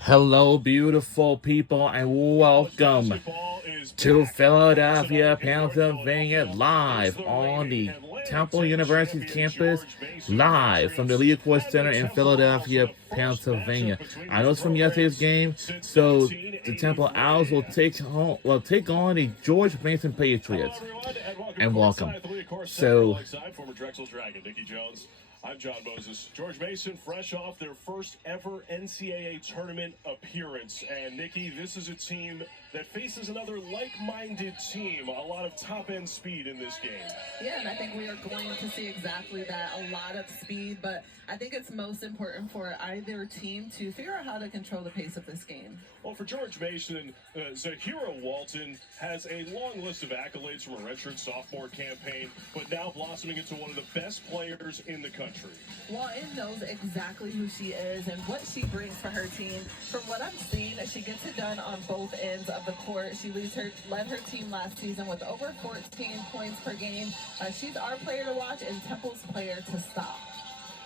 Hello, beautiful people, and welcome to Philadelphia, Pennsylvania, live on the Temple University campus, live from the Leopold Center in Philadelphia, Pennsylvania. I know it's from yesterday's game, so the Temple Owls will take on the George Mason Patriots. And welcome. So I'm John Moses. George Mason, fresh off their first ever NCAA tournament appearance. And Nikki, this is a team that faces another like-minded team. A lot of top-end speed in this game. Yeah, and I think we are going to see exactly that, a lot of speed. But I think it's most important for either team to figure out how to control the pace of this game. Well, for George Mason, Zahira Walton has a long list of accolades from a redshirt sophomore campaign, but now blossoming into one of the best players in the country. Walton knows exactly who she is and what she brings for her team. From what I've seen, she gets it done on both ends of the court. She led her team last season with over 14 points per game. She's our player to watch and Temple's player to stop.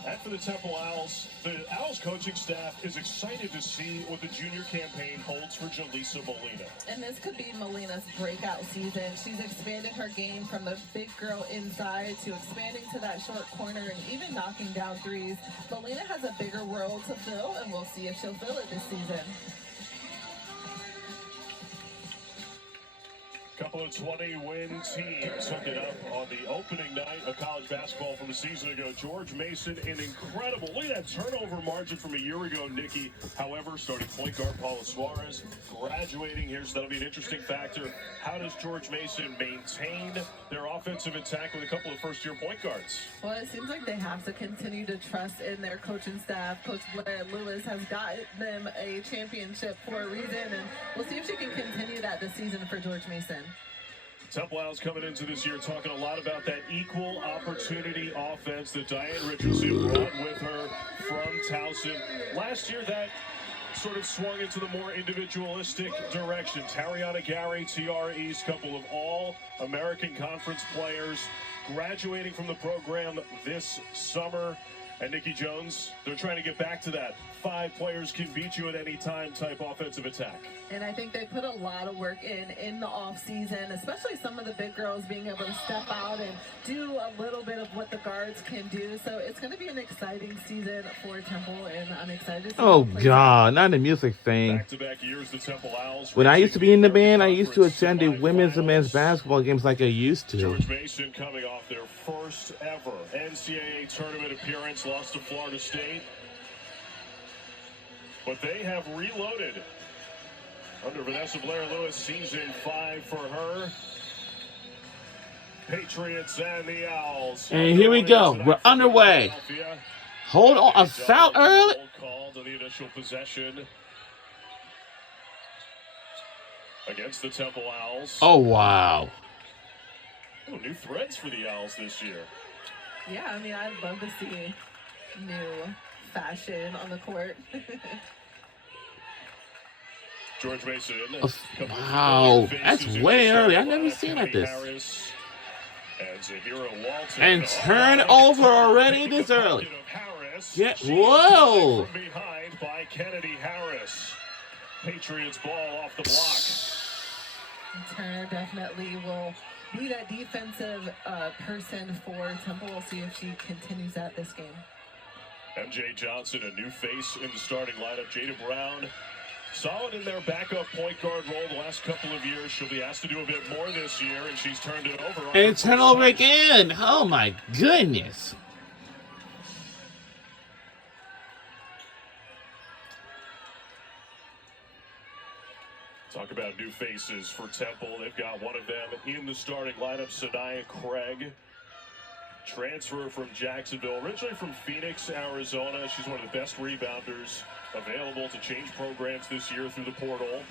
And for the Temple Owls, the Owls coaching staff is excited to see what the junior campaign holds for Jaleesa Molina. And this could be Molina's breakout season. She's expanded her game from the big girl inside to expanding to that short corner and even knocking down threes. Molina has a bigger role to fill, and we'll see if she'll fill it this season. Couple of 20-win teams hooking up on the opening night of college basketball from a season ago. George Mason, an incredible, look at that turnover margin from a year ago, Nikki. However, starting point guard Paula Suarez graduating here, so that'll be an interesting factor. How does George Mason maintain their offensive attack with a couple of first-year point guards? Well, it seems like they have to continue to trust in their coaching staff. Coach Blair Lewis has got them a championship for a reason, and we'll see if she can continue that this season for George Mason. Temple Owls coming into this year talking a lot about that equal opportunity offense that Diane Richardson brought with her from Towson. Last year, that sort of swung into the more individualistic direction. Tariana Gary, TR East, couple of all-American Conference players graduating from the program this summer. And Nikki Jones, they're trying to get back to that 5 players can beat you at any time type offensive attack. And I think they put a lot of work in the off season, especially some of the big girls being able to step out and do a little bit of what the guards can do. So it's going to be an exciting season for Temple, and I'm excited to see oh God, not the music thing. Back-to-back years, the Temple Owls. When I used to be in the band, I used to attend the women's and men's basketball games like I used to. George Mason coming off their first ever NCAA tournament appearance, lost to Florida State. But they have reloaded under Vanessa Blair Lewis, season 5 for her. Patriots and the Owls. And here we go. We're underway. Hold on. A foul early. Called on the initial possession against the Temple Owls. Oh, wow. Oh, new threads for the Owls this year. Yeah, I mean, I'd love to see new fashion on the court. George Mason. Wow, that's way early. I've never seen like this. And turn over already this early. Yeah, whoa. From behind by Kennedy Harris. Patriots ball off the block. Turner definitely will be that defensive person for Temple. We'll see if she continues that this game. MJ Johnson, a new face in the starting lineup. Jada Brown, solid in their backup point guard role the last couple of years. She'll be asked to do a bit more this year, and she's turned it over. And turn over again. Oh, my goodness. Talk about new faces for Temple. They've got one of them in the starting lineup, Sanaya Craig. Transfer from Jacksonville, originally from Phoenix, Arizona. She's one of the best rebounders available to change programs this year through the portal.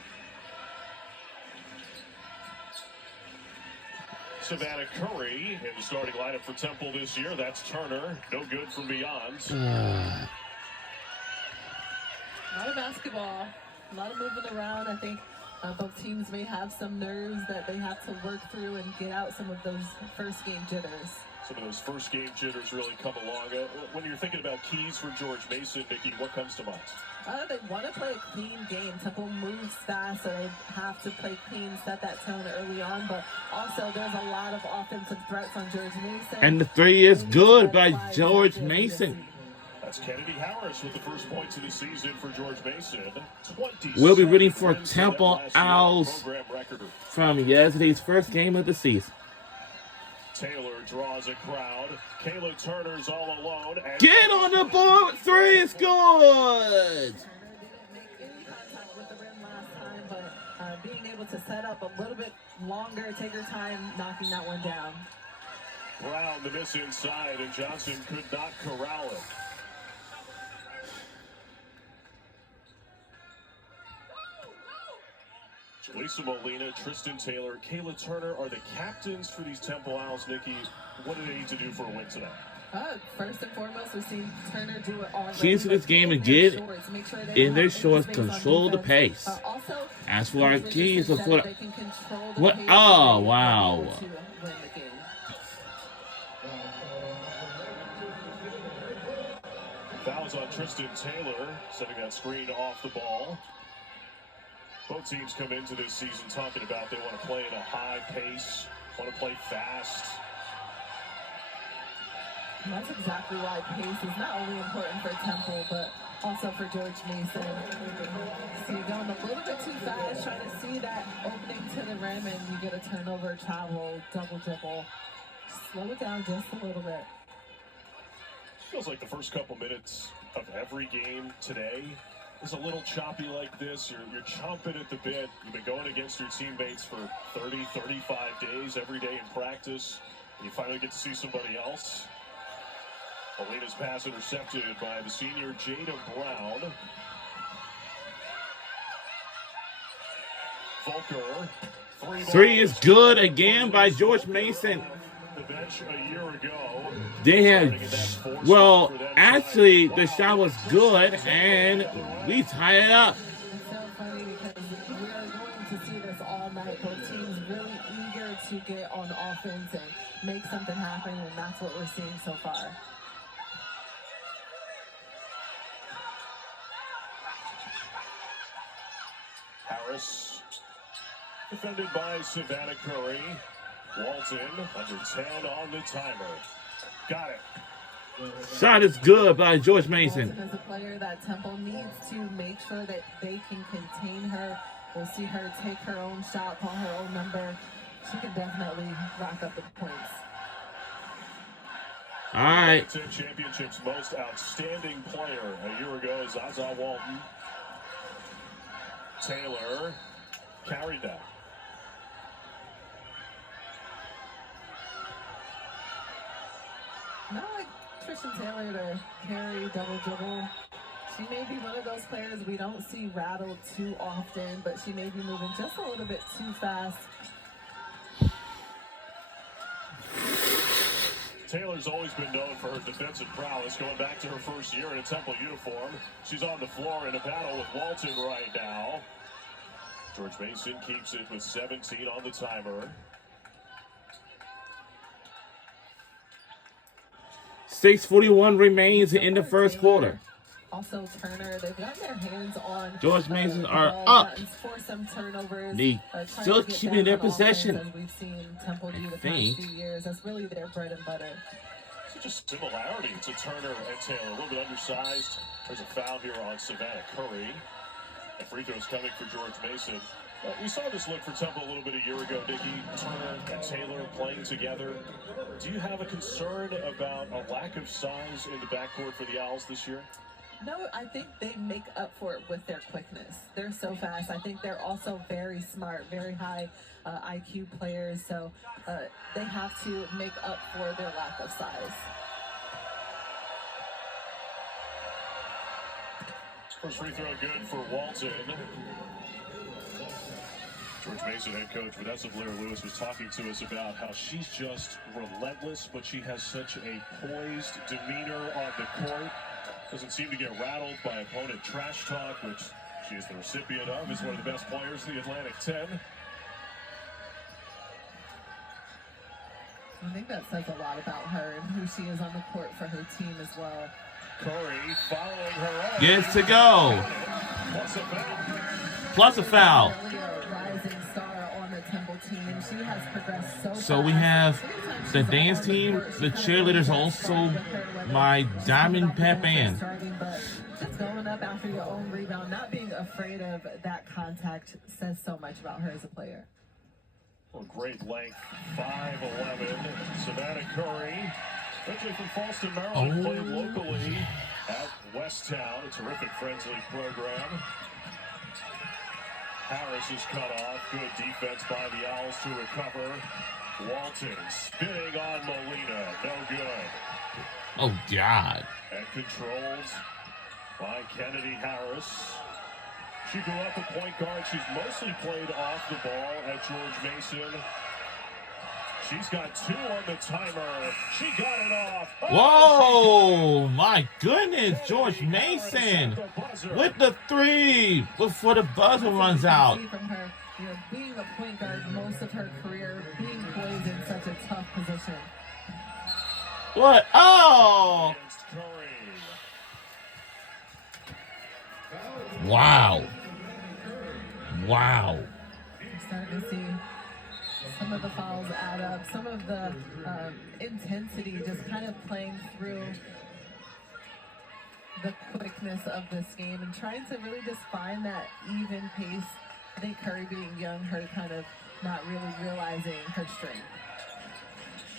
Savannah Curry in the starting lineup for Temple this year. That's Turner. No good from beyond. A lot of basketball, a lot of moving around. I think both teams may have some nerves that they have to work through and get out some of those first game jitters. Some of those first game jitters really come along. When you're thinking about keys for George Mason, Nikki, what comes to mind? They want to play a clean game. Temple moves fast, so they have to play clean, set that tone early on. But also, there's a lot of offensive threats on George Mason. And the three is good by George Mason. That's Kennedy Harris with the first points of the season for George Mason. We'll be rooting for Temple Owls from yesterday's first game of the season. Taylor draws a crowd. Kayla Turner's all alone. Get on the board. Three is good. Turner didn't make any contact with the rim last time, but being able to set up a little bit longer, take her time, knocking that one down. Brown the miss inside, and Johnson could not corral it. Lisa Molina, Tristan Taylor, Kayla Turner are the captains for these Temple Owls. Nikki, what do they need to do for a win tonight? First and foremost, we've seen Turner do it all. Keys to this game and get in their shorts, control the pace. As for our keys, what? Oh, wow. Fouls on Tristan Taylor, setting that screen off the ball. Both teams come into this season talking about they want to play at a high pace, want to play fast. And that's exactly why pace is not only important for Temple, but also for George Mason. So you're going a little bit too fast, trying to see that opening to the rim, and you get a turnover, travel, double dribble. Slow it down just a little bit. Feels like the first couple minutes of every game today is a little choppy like this. You're chomping at the bit. You've been going against your teammates for 30, 35 days every day in practice. And you finally get to see somebody else. Molina's pass intercepted by the senior Jada Brown. Volker. Three is good again by George Mason. The bench a year ago. They had, well, actually, the shot was good, and we tie it up. It's so funny because we are going to see this all night. Both teams really eager to get on offense and make something happen, and that's what we're seeing so far. Harris, defended by Savannah Curry. Walton, under 10 on the timer. Got it. Shot is good by George Mason. Walton is a player that Temple needs to make sure that they can contain her. We'll see her take her own shot, call her own number. She can definitely rack up the points. All right. Championship's most outstanding player a year ago, Zaza Walton. Taylor carried that. Not like Tristan Taylor to carry, double dribble. She may be one of those players we don't see rattled too often, but she may be moving just a little bit too fast. Taylor's always been known for her defensive prowess, going back to her first year in a Temple uniform. She's on the floor in a battle with Walton right now. George Mason keeps it with 17 on the timer. 6:41 remains in the first quarter. Also, Turner, they've got their hands on. George Mason are up. For some turnovers. They still keeping their possession. As we've seen Temple do the past few years. That's really their bread and butter. So just similarity to Turner and Taylor. A little bit undersized. There's a foul here on Savannah Curry. And free throws coming for George Mason. We saw this look for Temple a little bit a year ago, Nikki. Turner and Taylor playing together. Do you have a concern about a lack of size in the backcourt for the Owls this year? No, I think they make up for it with their quickness. They're so fast. I think they're also very smart, very high IQ players. So they have to make up for their lack of size. First free throw good for Walton. George Mason head coach Vanessa Blair-Lewis was talking to us about how she's just relentless, but she has such a poised demeanor on the court. Doesn't seem to get rattled by opponent trash talk, which she is the recipient of, is one of the best players in the Atlantic 10. I think that says a lot about her and who she is on the court for her team as well. Curry following her own. Gets to go. Plus a foul. Really a rising star on the Temple team. She has progressed So we have the dance team, the cheerleaders, also my Diamond Pep band. Just going up after your own rebound, not being afraid of that contact says so much about her as a player. Well, great length, 5'11". Savannah Curry, originally from Falston, Maryland, played locally at Westtown, a terrific Friends League program. Harris is cut off. Good defense by the Owls to recover. Walton spinning on Molina. No good. Oh, God. And controlled by Kennedy Harris. She grew up a point guard. She's mostly played off the ball at George Mason. She's got 2 on the timer. She got it off. Whoa, my goodness. George Mason with the 3 before the buzzer runs out. From her, being a point guard most of her career, being poised in such a tough position. What? Oh! Wow. Wow. We're starting to see some of the fouls add up, some of the intensity just kind of playing through the quickness of this game and trying to really just find that even pace. I think Curry being young, her kind of not really realizing her strength.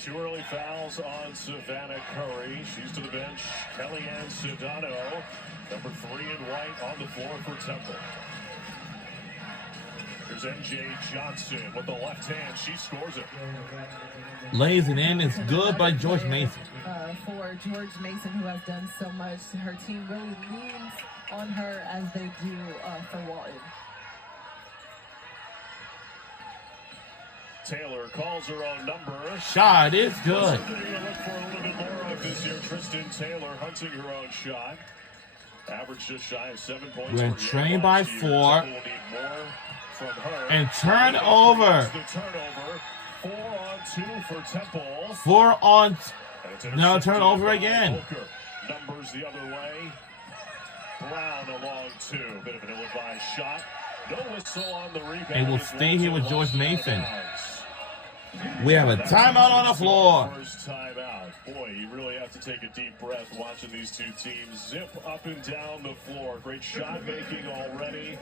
2 early fouls on Savannah Curry. She's to the bench. Kellyanne Sedano, number 3 in white, on the floor for Temple. Here's MJ Johnson with the left hand. She scores it. Lays it in. It's good by George Mason. For George Mason, who has done so much, her team really leans on her as they do for Walton. Taylor calls her own number. Shot is good. Something to look for a little bit more of this year. Tristan Taylor hunting her own shot. Average just shy of 7 points. We're trained by 4. From her. And turnover. The turnover. 4 on 2 for Temple. 4 on. No, turnover again. Booker. Numbers the other way. Brown along 2. Bit of an ill-advised shot. No whistle on the rebound. And we'll stay here with George Mason. We have a timeout on the floor. First timeout. Boy, you really have to take a deep breath watching these 2 teams zip up and down the floor. Great shot making already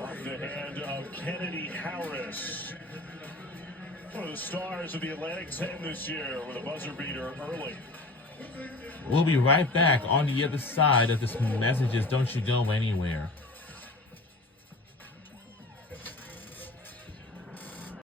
off the hand of Kennedy Harris. One of the stars of the Atlantic 10 this year with a buzzer beater early. We'll be right back on the other side of this messages. Don't you go anywhere.